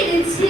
পেরেছি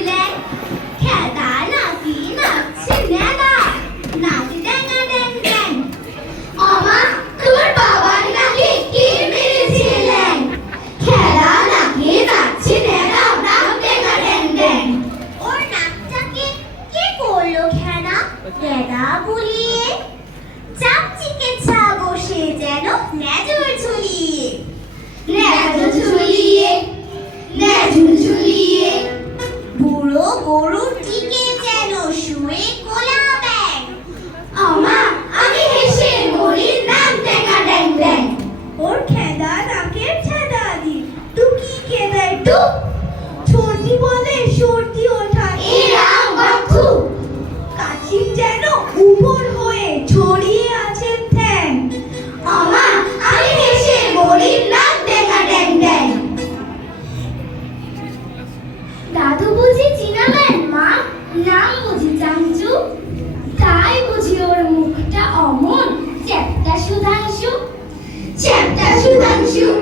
শিশু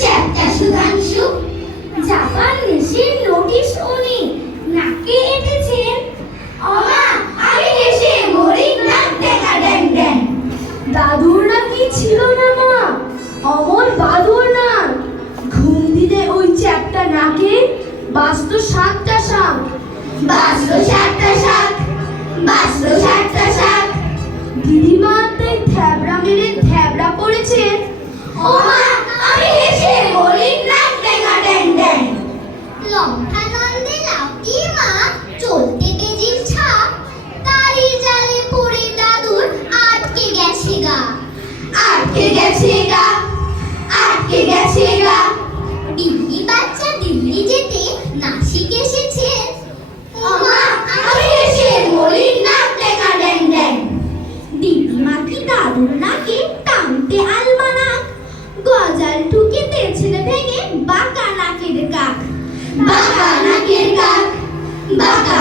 চ্যাপ্টা জাপান নোটিশ উনি এঁটেছেন। অমা, আমি গরিব নাক দেখা দাদুর নাকি ছিল না মা? অমর বাদুর না ঘুম দিলে ওই চ্যাপ্টা নাকে? বাস্তু সাতটা শাক। বাস্তু সাতটা শাক। বাস্তু সাতটা শাক। দিদিমা তাই থ্যাবড়া মেরে থ্যাবড়া পড়েছেন। ও বাঁকা নাকের কাক বাঁকা